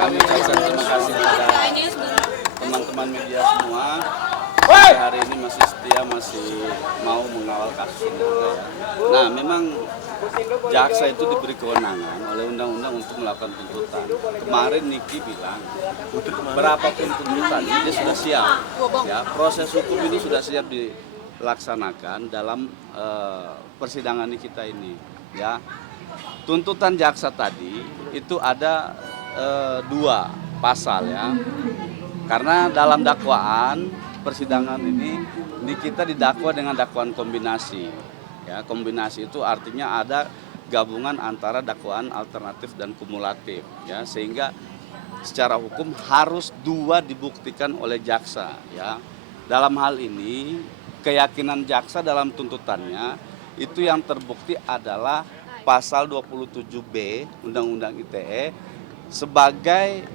Kami ucapkan terima kasih kepada teman-teman media semua. Hari ini masih setia, masih mau mengawal kasus ini juga ya. Nah, memang jaksa itu diberi kewenangan oleh undang-undang untuk melakukan tuntutan. Kemarin Niki bilang berapapun tuntutannya dia sudah siap. Ya, proses hukum ini sudah siap dilaksanakan dalam persidangan kita ini. Ya, tuntutan jaksa tadi itu ada 2 pasal ya. Karena dalam dakwaan persidangan ini kita didakwa dengan dakwaan kombinasi. Ya, kombinasi itu artinya ada gabungan antara dakwaan alternatif dan kumulatif. Ya, sehingga secara hukum harus 2 dibuktikan oleh jaksa. Ya, dalam hal ini keyakinan jaksa dalam tuntutannya itu yang terbukti adalah pasal 27B Undang-Undang ITE sebagai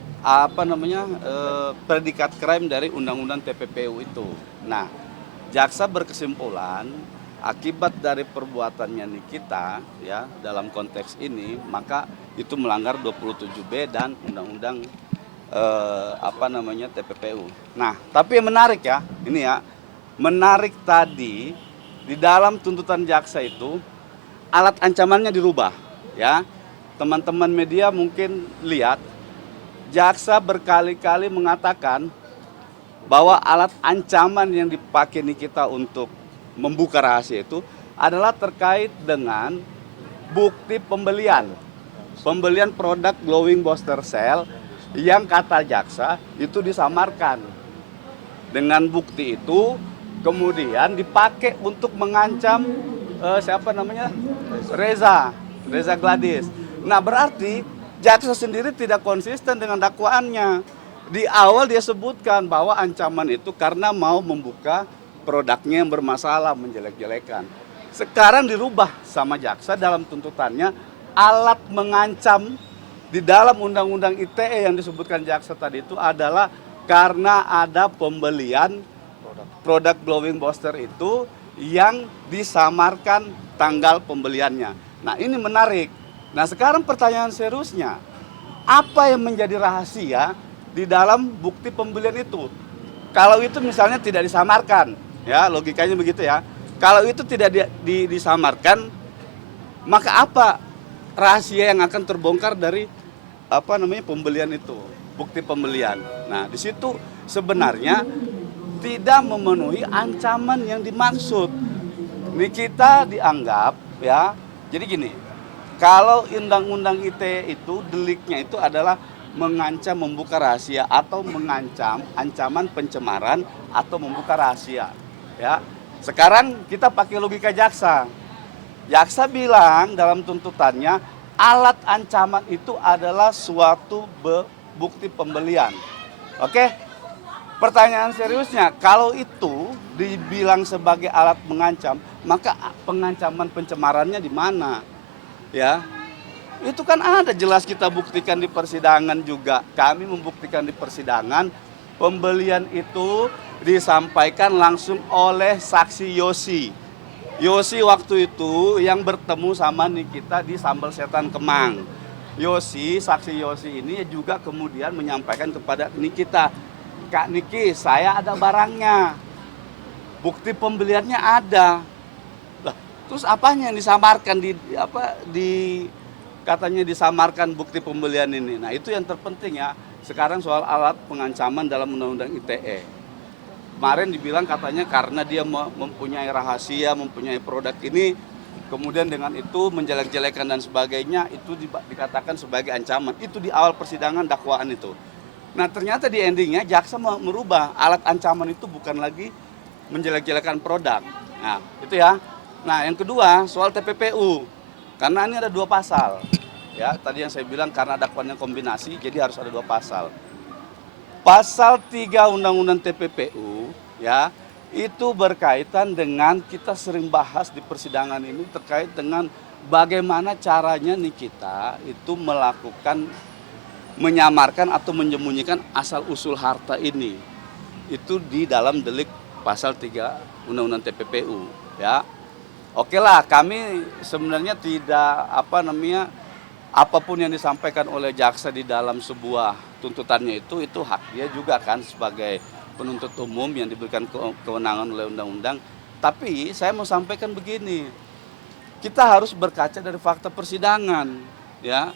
predikat crime dari Undang-Undang TPPU itu. Nah, jaksa berkesimpulan akibat dari perbuatannya Nikita ya dalam konteks ini maka itu melanggar 27B dan Undang-Undang TPPU. Nah, tapi yang menarik ya, ini ya, menarik tadi di dalam tuntutan jaksa itu alat ancamannya dirubah ya. Teman-teman media mungkin lihat jaksa berkali-kali mengatakan bahwa alat ancaman yang dipakai Nikita untuk membuka rahasia itu adalah terkait dengan bukti pembelian produk glowing booster cell yang kata jaksa itu disamarkan. Dengan bukti itu kemudian dipakai untuk mengancam Reza Gladys. Nah, berarti jaksa sendiri tidak konsisten dengan dakwaannya. Di awal dia sebutkan bahwa ancaman itu karena mau membuka produknya yang bermasalah, menjelek-jelekan. Sekarang dirubah sama jaksa dalam tuntutannya, alat mengancam di dalam Undang-Undang ITE yang disebutkan jaksa tadi itu adalah karena ada pembelian produk glowing booster itu yang disamarkan tanggal pembeliannya. Nah, ini menarik. Nah, sekarang pertanyaan seriusnya, apa yang menjadi rahasia di dalam bukti pembelian itu? Kalau itu misalnya tidak disamarkan, ya logikanya begitu ya. Kalau itu tidak disamarkan, maka apa rahasia yang akan terbongkar dari pembelian itu, bukti pembelian. Nah, di situ sebenarnya tidak memenuhi ancaman yang dimaksud. Nikita dianggap ya, jadi gini. Kalau Undang-Undang ITE itu deliknya itu adalah mengancam membuka rahasia atau mengancam ancaman pencemaran atau membuka rahasia. Ya. Sekarang kita pakai logika jaksa. Jaksa bilang dalam tuntutannya alat ancaman itu adalah suatu bukti pembelian. Oke? Pertanyaan seriusnya, kalau itu dibilang sebagai alat mengancam, maka pengancaman pencemarannya di mana? Ya, itu kan ada jelas kita buktikan di persidangan juga. Kami membuktikan di persidangan pembelian itu disampaikan langsung oleh saksi Yosi. Yosi waktu itu yang bertemu sama Nikita di Sambal Setan Kemang. Saksi Yosi ini juga kemudian menyampaikan kepada Nikita, Kak Niki, saya ada barangnya, bukti pembeliannya ada. Terus apanya yang disamarkan katanya disamarkan bukti pembelian ini. Nah, itu yang terpenting ya. Sekarang soal alat pengancaman dalam Undang-Undang ITE. Kemarin dibilang katanya karena dia mempunyai rahasia, mempunyai produk ini, kemudian dengan itu menjelek-jelekan dan sebagainya, itu dikatakan sebagai ancaman. Itu di awal persidangan dakwaan itu. Nah, ternyata di endingnya jaksa merubah alat ancaman itu bukan lagi menjelek-jelekan produk. Nah, itu ya. Nah, yang kedua soal TPPU, karena ini ada 2 pasal. Ya, tadi yang saya bilang karena dakwaannya kombinasi, jadi harus ada 2 pasal. Pasal 3 Undang-Undang TPPU, ya, itu berkaitan dengan kita sering bahas di persidangan ini terkait dengan bagaimana caranya Nikita itu menyamarkan atau menyembunyikan asal-usul harta ini. Itu di dalam delik pasal 3 Undang-Undang TPPU, ya. Oke lah, kami sebenarnya tidak apapun yang disampaikan oleh jaksa di dalam sebuah tuntutannya itu hak dia juga kan sebagai penuntut umum yang diberikan kewenangan oleh undang-undang. Tapi saya mau sampaikan begini, kita harus berkaca dari fakta persidangan, ya.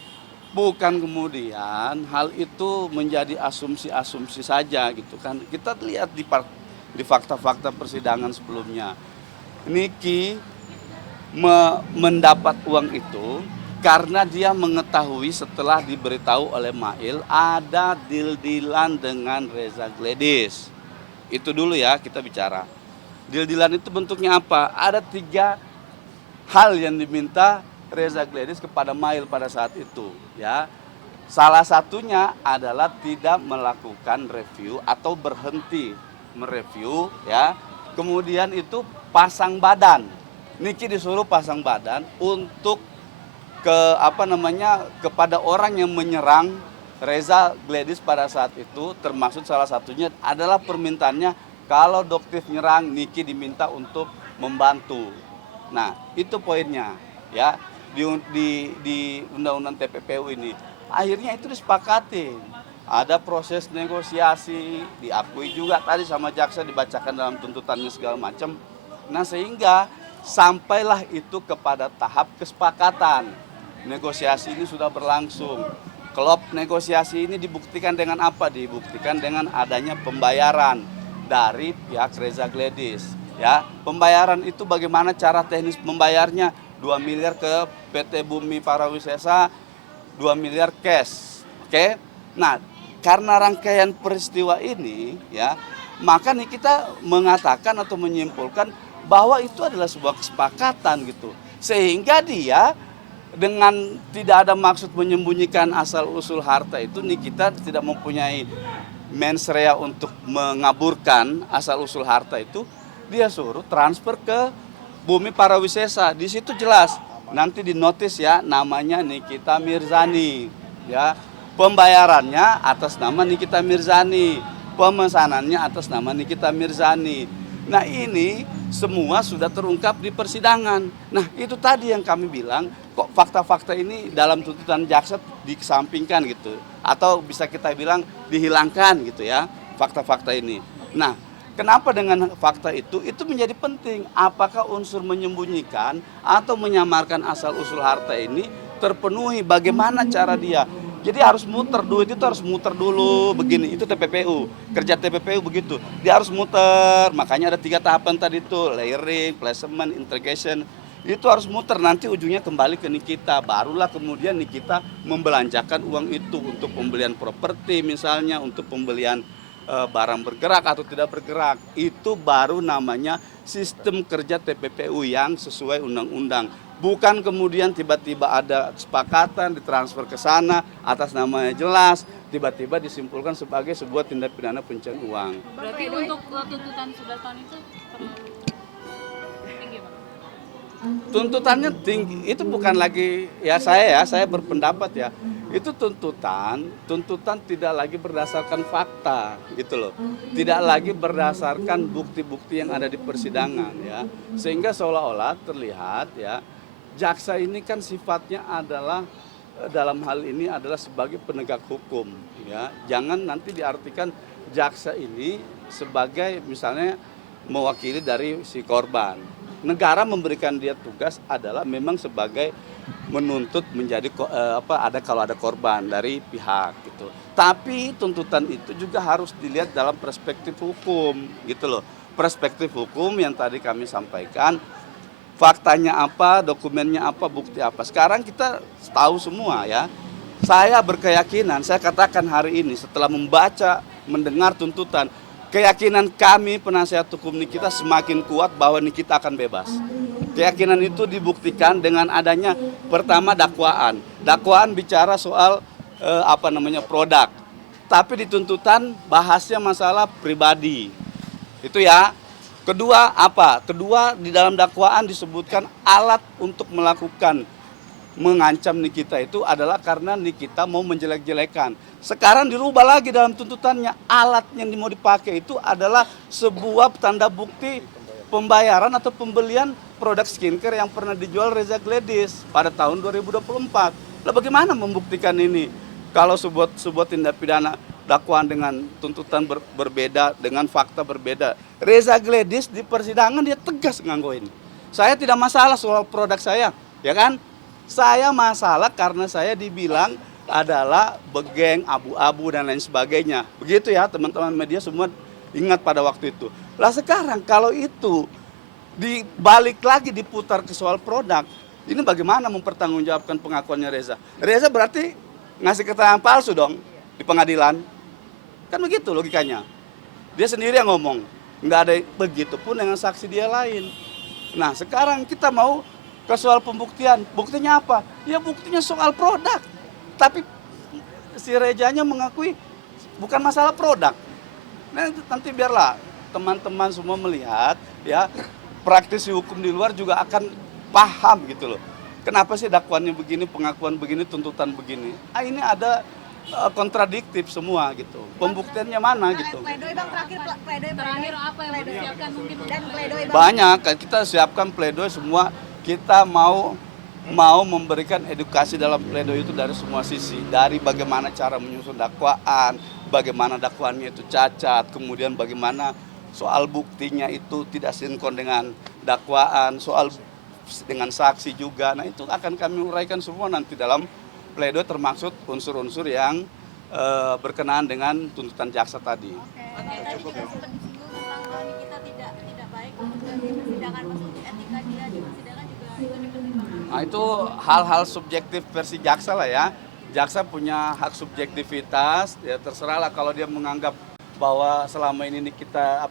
Bukan kemudian hal itu menjadi asumsi-asumsi saja gitu kan. Kita lihat di fakta-fakta persidangan sebelumnya. Niki mendapat uang itu karena dia mengetahui setelah diberitahu oleh Mail ada deal-dealan dengan Reza Gledis. Itu dulu ya kita bicara. Deal-dealan itu bentuknya apa? Ada 3 hal yang diminta Reza Gledis kepada Mail pada saat itu, ya. Salah satunya adalah tidak melakukan review atau berhenti mereview, ya. Kemudian itu pasang badan. Niki disuruh pasang badan untuk kepada orang yang menyerang Reza Gledis pada saat itu, termasuk salah satunya adalah permintaannya kalau Doktif nyerang, Niki diminta untuk membantu. Nah, itu poinnya, ya. Di undang-undang TPPU ini akhirnya itu disepakati, ada proses negosiasi, diakui juga tadi sama jaksa, dibacakan dalam tuntutannya segala macam. Nah, sehingga sampailah itu kepada tahap kesepakatan. Negosiasi ini sudah berlangsung. Klop negosiasi ini dibuktikan dengan apa? Dibuktikan dengan adanya pembayaran dari pihak Reza Gledis, ya. Pembayaran itu bagaimana cara teknis membayarnya? 2 miliar ke PT Bumi Parawisesa, 2 miliar cash. Oke. Nah, karena rangkaian peristiwa ini, ya, maka nih kita mengatakan atau menyimpulkan bahwa itu adalah sebuah kesepakatan gitu. Sehingga dia dengan tidak ada maksud menyembunyikan asal usul harta itu, nih kita tidak mempunyai mens rea untuk mengaburkan asal usul harta itu, dia suruh transfer ke Bumi Parawisesa. Di situ jelas nanti di notis ya, namanya Nikita Mirzani, ya. Pembayarannya atas nama Nikita Mirzani, pemesanannya atas nama Nikita Mirzani. Nah, ini semua sudah terungkap di persidangan. Nah, itu tadi yang kami bilang, kok fakta-fakta ini dalam tuntutan jaksa dikesampingkan gitu, atau bisa kita bilang dihilangkan gitu ya, fakta-fakta ini. Nah, kenapa dengan fakta itu menjadi penting? Apakah unsur menyembunyikan atau menyamarkan asal-usul harta ini terpenuhi? Bagaimana cara dia? Jadi harus muter, duit itu harus muter dulu, begini. Itu TPPU, kerja TPPU begitu. Dia harus muter, makanya ada 3 tahapan tadi itu, layering, placement, integration. Itu harus muter, nanti ujungnya kembali ke Nikita. Barulah kemudian Nikita membelanjakan uang itu untuk pembelian properti misalnya, untuk pembelian barang bergerak atau tidak bergerak. Itu baru namanya sistem kerja TPPU yang sesuai undang-undang. Bukan kemudian tiba-tiba ada kesepakatan ditransfer ke sana atas namanya jelas, tiba-tiba disimpulkan sebagai sebuah tindak pidana pencucian uang. Berarti untuk tuntutan 11 tahun itu terlalu tinggi, Pak? Tuntutannya tinggi, itu bukan lagi saya berpendapat ya. Itu tuntutan tidak lagi berdasarkan fakta gitu loh. Tidak lagi berdasarkan bukti-bukti yang ada di persidangan ya. Sehingga seolah-olah terlihat ya, jaksa ini kan sifatnya adalah dalam hal ini adalah sebagai penegak hukum ya. Jangan nanti diartikan jaksa ini sebagai misalnya mewakili dari si korban. Negara memberikan dia tugas adalah memang sebagai menuntut menjadi kalau ada korban dari pihak gitu. Tapi tuntutan itu juga harus dilihat dalam perspektif hukum gitu loh. Perspektif hukum yang tadi kami sampaikan, faktanya apa, dokumennya apa, bukti apa. Sekarang kita tahu semua ya. Saya berkeyakinan, saya katakan hari ini setelah membaca, mendengar tuntutan, keyakinan kami penasihat hukum Nikita semakin kuat bahwa Nikita akan bebas. Keyakinan itu dibuktikan dengan adanya pertama dakwaan. Dakwaan bicara soal produk. Tapi di tuntutan bahasnya masalah pribadi. Itu ya. Kedua apa? Kedua di dalam dakwaan disebutkan alat untuk mengancam Nikita itu adalah karena Nikita mau menjelek-jelekan. Sekarang dirubah lagi dalam tuntutannya, alat yang mau dipakai itu adalah sebuah tanda bukti pembayaran atau pembelian produk skincare yang pernah dijual Reza Gledis pada tahun 2024. Lah bagaimana membuktikan ini? Kalau sebuah tindak pidana dakwaan dengan tuntutan berbeda, dengan fakta berbeda. Reza Gladys di persidangan dia tegas nganggo ini. Saya tidak masalah soal produk saya, ya kan? Saya masalah karena saya dibilang adalah begeng, abu-abu dan lain sebagainya. Begitu ya teman-teman media semua ingat pada waktu itu. Lah sekarang kalau itu dibalik lagi diputar ke soal produk, ini bagaimana mempertanggungjawabkan pengakuannya Reza? Reza berarti ngasih keterangan palsu dong di pengadilan. Kan begitu logikanya. Dia sendiri yang ngomong. Nggak ada begitu pun dengan saksi dia lain. Nah sekarang kita mau ke soal pembuktian. Buktinya apa? Ya buktinya soal produk. Tapi si Rezanya mengakui bukan masalah produk. Nah, nanti biarlah teman-teman semua melihat ya, praktisi hukum di luar juga akan paham gitu loh. Kenapa sih dakwaannya begini, pengakuan begini, tuntutan begini? Ini ada kontradiktif semua gitu. Pembuktiannya mana gitu? Pledoi Bang, Terakhir apa yang disiapkan mungkin? dan pledoi Bang. Banyak, kita siapkan pledoi semua. Kita mau memberikan edukasi dalam pledoi itu dari semua sisi. Dari bagaimana cara menyusun dakwaan, bagaimana dakwaannya itu cacat, kemudian bagaimana soal buktinya itu tidak sinkron dengan dakwaan, soal dengan saksi juga. Nah itu akan kami uraikan semua nanti dalam pledoi, termaksud unsur-unsur yang berkenaan dengan tuntutan jaksa tadi. Tadi juga sempat disinggung tentang Nikita tidak baik di persidangan, maksudnya etika dia di persidangan juga itu dipertimbangkan. Nah itu hal-hal subjektif versi jaksa lah ya. Jaksa punya hak subjektivitas, ya terserahlah kalau dia menganggap bahwa selama ini kita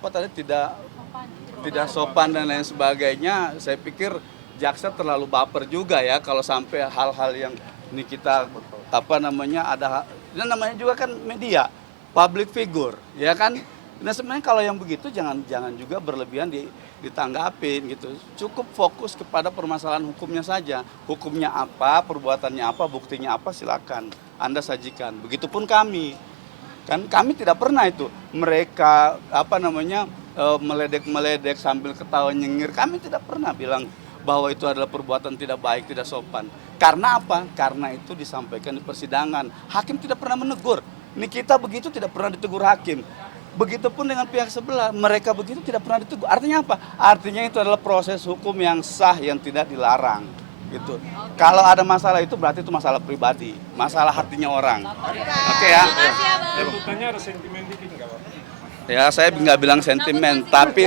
tidak sopan dan lain sebagainya. Saya pikir jaksa terlalu baper juga ya kalau sampai hal-hal yang ini kita ada, dan namanya juga kan media, public figure, ya kan. Nah sebenarnya kalau yang begitu jangan juga berlebihan ditanggapin gitu. Cukup fokus kepada permasalahan hukumnya saja. Hukumnya apa, perbuatannya apa, buktinya apa, silakan Anda sajikan. Begitupun kami. Kan kami tidak pernah itu mereka meledek sambil ketawa nyengir. Kami tidak pernah bilang bahwa itu adalah perbuatan tidak baik, tidak sopan. Karena apa? Karena itu disampaikan di persidangan. Hakim tidak pernah menegur. Nikita begitu tidak pernah ditegur hakim. Begitupun dengan pihak sebelah, mereka begitu tidak pernah ditegur. Artinya apa? Artinya itu adalah proses hukum yang sah, yang tidak dilarang. Gitu. Kalau ada masalah itu berarti itu masalah pribadi, masalah hatinya orang. Oke ya. Tuntutannya ada sentimen dikit nggak Pak? Ya saya nggak bilang sentimen, tapi